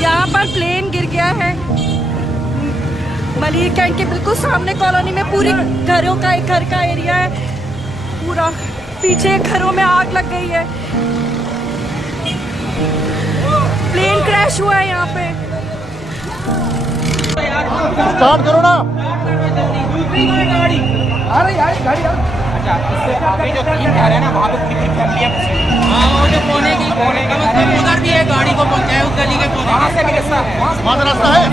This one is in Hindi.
यहाँ पर प्लेन गिर गया है मलिर कैंट के बिल्कुल सामने कॉलोनी में। पूरी घरों का एक घर का एरिया है पूरा, पीछे घरों में आग लग गई है। प्लेन क्रैश हुआ है यहाँ पे। स्टार्ट करो ना। आ रही गाड़ी। अच्छा, इससे आगे जो 3 घर है ना, वहाँ पे कितनी फैमिलियाँ फंसी हुई हैं। हाँ, वो जो कोने की उधर भी है, गाड़ी को पहुँचाया उस गली के कोने। वहाँ से भी रास्ता है, वहाँ से रास्ता है।